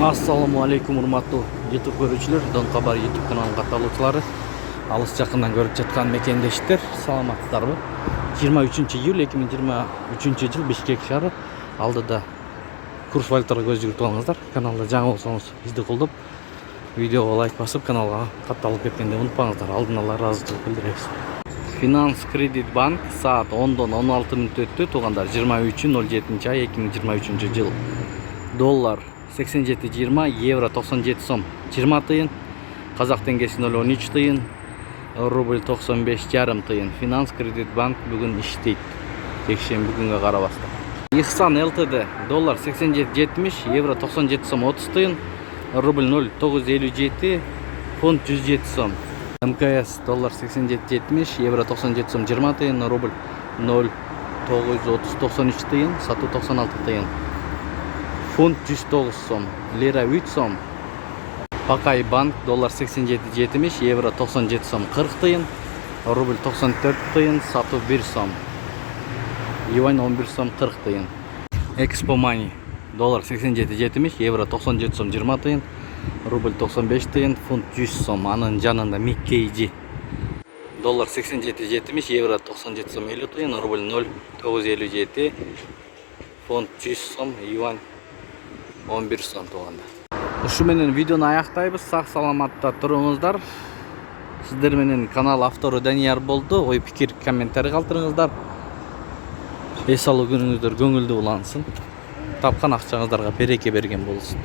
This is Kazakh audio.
Assalamu alaikum урматтуу YouTube көрүүчүлөр, Дон Кабар YouTube каналынын катталуучулары, алыс жакындан көрүп жаткан мекендештер, саламатсыздарбы? 23-июль 2023 Бишкек шаары. Алдыда курс валюталарга көз жүгүртүп алыңыздар. Каналда жаңы болсоңуз бизди колдоп, видеого лайк басып, каналга катталып кеткенди унутпаңыздар. Алдын ала ыраазычылык билдиребиз. Финанс Кредит Банк саат 10-дон 16 мүнөт өттү. Туугандар 23-07-ай 2023 жыл. Доллар 87.20, евро 97 сом 20 тыйын, қазақ теңгесі 0.13 тыйын, рубль 95,5 тыйын. Финанс Кредит Банк бүгін іштейді. Текшен бүгінгі қарабасты. Ихсан ЛТД доллар 87.70, евро 97 сом 30 тыйын, рубль 0.957, фунт 107 сом. МКС доллар 87.70, евро 97 сом 20 тыйын, рубль 0.993 тыйын, сату 96 тыйын. Фунт 109 сом, лира 3 сом. Пакай банк доллар 87.70, евро 97 сом 40 тыйын, рубль 94 тыйын, сату 1 сом. Юань 11 сом 40 тыйын. Экспо Мани доллар 87.70, евро 97 сом 20 тыйын, рубль 95 тыйын, фунт 100 сом. Анын жанында Миккейджи доллар 87.70, евро 97 сом 50 тыйын, рубль 0.957, фунт 100 сом, юань 11 сом туганда. Ушу менен видеону аяктайбыз. Сак саламатта туруңуздар. Сиздер менен канал автору Данияр болду. Ой пикир, комментарий калтырыңыздар. Эс алуу күнүңүздөр көңүлдүү улансын. Тапкан акчаңыздарга береке берген болсун.